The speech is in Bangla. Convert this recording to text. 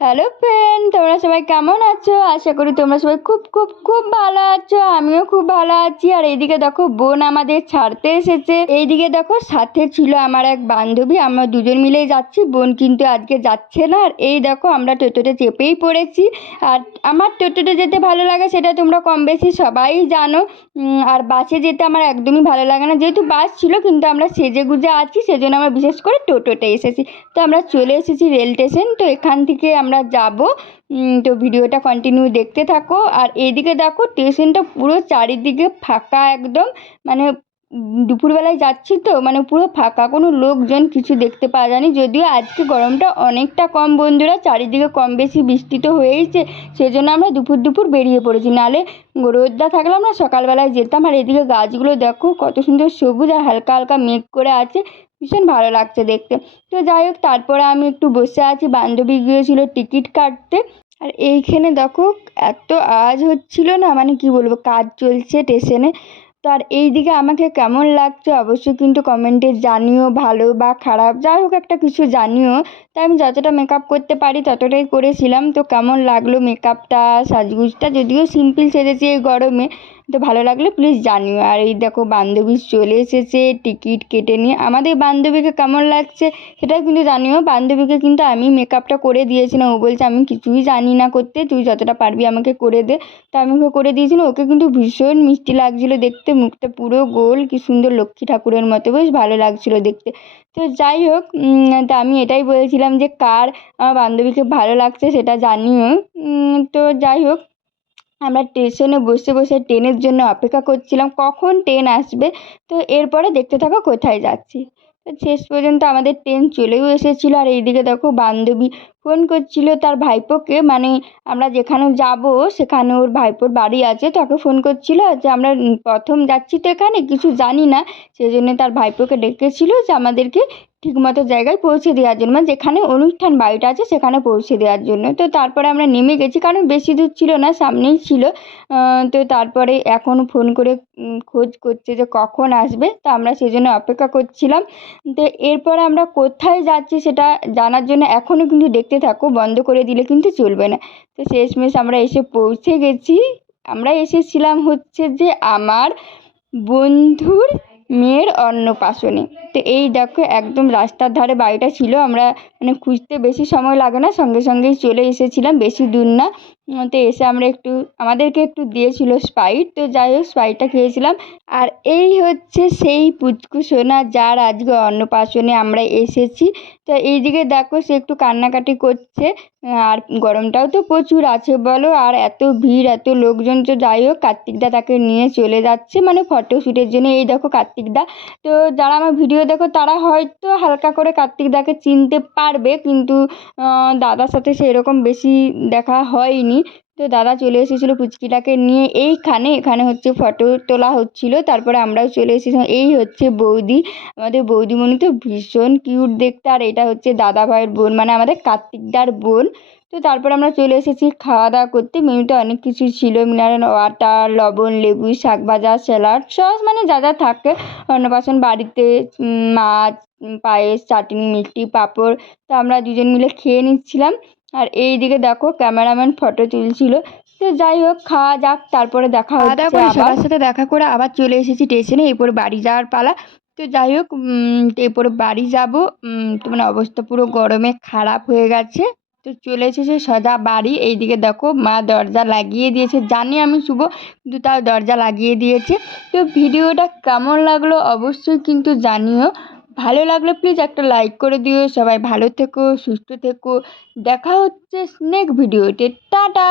হ্যালো ফ্রেন্ড তোমরা সবাই কেমন আছো? আশা করি তোমরা সবাই খুব খুব খুব ভালো আছো। আমিও খুব ভালো আছি। আর এইদিকে দেখো, বোন আমাদের ছাড়তে এসেছে। এইদিকে দেখো, সাথে ছিল আমার এক বান্ধবী। আমরা দুজন মিলেই যাচ্ছি। বোন কিন্তু আজকে যাচ্ছে না। আর এই দেখো, আমরা টোটোতে চেপেই পড়েছি। আর আমার টোটোতে যেতে ভালো লাগে সেটা তোমরা কম বেশি সবাই জানো। আর বাসে যেতে আমার একদমই ভালো লাগে না। যেহেতু বাস ছিল, কিন্তু আমরা সেজে গুজে আছি। সেজন্য আমরা বিশেষ করে টোটোতে এসেছি। তো আমরা চলে এসেছি রেল স্টেশন। তো এখান থেকে আমরা যাব। তো ভিডিওটা কন্টিনিউ দেখতে থাকো। আর এদিকে দেখো স্টেশনটা পুরো চারিদিকে ফাঁকা একদম। মানে দুপুরবেলায় যাচ্ছি তো মানে পুরো ফাঁকা। কোনো লোকজন কিছু দেখতে পাওয়া যায়নি। যদিও আজকে গরমটা অনেকটা কম বন্ধুরা, চারিদিকে কম বেশি বৃষ্টি তো হয়েইছে। সেজন্য আমরা দুপুর দুপুর বেরিয়ে পড়েছি। নাহলে রোদটা থাকলে আমরা সকালবেলায় যেতাম। আর এদিকে গাছগুলো দেখো, কত সুন্দর সবুজ আর হালকা হালকা মেঘ করে আছে। ভীষণ ভালো লাগছে দেখতে। তো যাই হোক, তারপরে আমি একটু বসে আছি, বান্ধবী গিয়েছিল টিকিট কাটতে। আর এইখানে দেখো, এত আওয়াজ হচ্ছিল না মানে কি বলব, কাজ চলছে স্টেশনে। তো আর এই দিকে আমাকে কেমন লাগছে অবশ্যই কিন্তু কমেন্টে জানিও, ভালো বা খারাপ, যাই হোক একটা কিছু জানিও। তাই আমি যতটা মেকআপ করতে পারি ততটাই করেছিলাম। তো কেমন লাগল মেকআপটা সাজগুজটা, যদিও সিম্পল সেজেছি এই গরমে। তো ভালো লাগলে প্লিজ জানিও। আর এই দেখো, বান্ধবী চলে এসেছে, টিকিট কেটে নিয়ে। আমাদের বান্ধবীকে কেমন লাগছে সেটাও কিন্তু জানিও। বান্ধবীকে কিন্তু আমি মেকআপটা করে দিয়েছিলাম। ও বলছে, আমি কিছুই জানি না করতে, তুই যতটা পারবি আমাকে করে দে। তো আমি ওকে করে দিয়েছিলাম। ওকে কিন্তু ভীষণ মিষ্টি লাগছিল দেখতে। মুখটা পুরো গোল, কি সুন্দর লক্ষ্মী ঠাকুরের মতো। বেশ ভালো লাগছিল দেখতে। তো যাই হোক তা আমি এটাই বলছিলাম যে, কার আমার বান্ধবীকে ভালো লাগছে সেটা জানিও। তো যাই হোক আমরা স্টেশনে বসে বসে ট্রেনের জন্য অপেক্ষা করছিলাম, কখন ট্রেন আসবে? তো এরপরে দেখতে থাকো কোথায় যাচ্ছি। শেষ পর্যন্ত আমাদের ট্রেন চলেও এসেছিল। আর এইদিকে দেখো বান্ধবী ফোন করছিল তার ভাইপোকে মানে আমরা যেখানে যাব সেখানে ওর ভাইপোর বাড়ি আছে তাকে ফোন করছিল যে আমরা প্রথম যাচ্ছি তো এখানে, কিছু জানি না। সেই জন্য তার ভাইপোকে ডেকেছিল যে আমাদেরকে ঠিকমতো জায়গায় পৌঁছে দেওয়ার জন্য মানে যেখানে অনুষ্ঠান বাড়িটা আছে সেখানে পৌঁছে দেওয়ার জন্য। তো তারপরে আমরা নেমে গেছি, কারণ বেশি দূর ছিল না, সামনেই ছিল। তো তারপরে এখন ফোন করে খোঁজ করছে যে কখন আসবে, তো আমরা সেই জন্য অপেক্ষা করছিলাম। তো এরপরে আমরা কোথায় যাচ্ছি সেটা জানার জন্য এখনও কিন্তু দেখতে থাকো, বন্ধ করে দিলে কিন্তু চলবে না। তো শেষমেশ আমরা এসে পৌঁছে গেছি। আমরা এসেছিলাম হচ্ছে যে আমার বন্ধুর মেয়ের অন্নপ্রাশনে। তো এই দেখো একদম রাস্তার ধারে বাড়িটা ছিল। আমরা মানে খুঁজতে বেশি সময় লাগে না, সঙ্গে সঙ্গেই চলে এসেছিলাম, বেশি দূর না। তো এসে আমরা একটু, আমাদেরকে একটু দিয়েছিল স্প্রাইট তো যাই হোক স্প্রাইটটা খেয়েছিলাম। আর এই হচ্ছে সেই পুচকু সোনা যার আজকে অন্নপ্রাশনে আমরা এসেছি। তো এইদিকে দেখো সে একটু কান্নাকাটি করছে, আর গরমটাও তো প্রচুর আছে বলো, আর এত ভিড়, এত লোকজন, তো যাই হোক কার্তিকদা তাকে নিয়ে চলে যাচ্ছে মানে ফটোশ্যুটের জন্য। এই দেখো কার্তিকদা তো যারা আমার ভিডিও দেখো তারা হয়তো হালকা করে কার্তিকদাকে চিনতে পারবে, কিন্তু দাদার সাথে সেরকম বেশি দেখা হয়নি। তো দাদা চলে এসেছিল পুচকিটাকে নিয়ে। এইখানে, এখানে হচ্ছে ফটো তোলা হচ্ছিল। তারপরে আমরাও চলে এসেছিলাম। এই হচ্ছে বৌদি। আমাদের বৌদিমণি তো ভীষণ কিউট দেখতে। আর এটা হচ্ছে দাদা ভাইয়ের বোন মানে আমাদের কার্তিকদার বোন। তো তারপর আমরা চলে এসেছি খাওয়া দাওয়া করতে। মেনুতে অনেক কিছু ছিল। মিনারেল ওয়াটার, লবণ, লেবু, শাক ভাজা, স্যালাড, সস মানে যা যা থাকে। অন্নপ্রাশন, বাড়িতে মাছ পায়েস, চাটনি, মিষ্টি, পাঁপড়। তো আমরা দুজন মিলে খেয়ে নিচ্ছিলাম। আর এই দিকে দেখো ক্যামেরাম্যান ফটো তুলছিল। তো যাই হোক খাওয়া যাক তারপরে দেখা হচ্ছে করে সবার সাথে দেখা করে আবার চলে এসেছি স্টেশনে এরপর বাড়ি যাওয়ার পালা। তো যাই হোক এরপরে বাড়ি যাব। মানে অবস্থা পুরো গরমে খারাপ হয়ে গেছে। তো চলে এসেছে সোজা বাড়ি। এইদিকে দেখো মা দরজা লাগিয়ে দিয়েছে। জানি আমি শুভ কিন্তু তাও দরজা লাগিয়ে দিয়েছে। তো ভিডিওটা কেমন লাগল অবশ্যই কিন্তু জানিও। ভালো লাগলে প্লিজ একটা লাইক করে দিও। সবাই ভালো থেকো, সুস্থ থেকো। দেখা হচ্ছে স্নেক ভিডিওতে টাটা!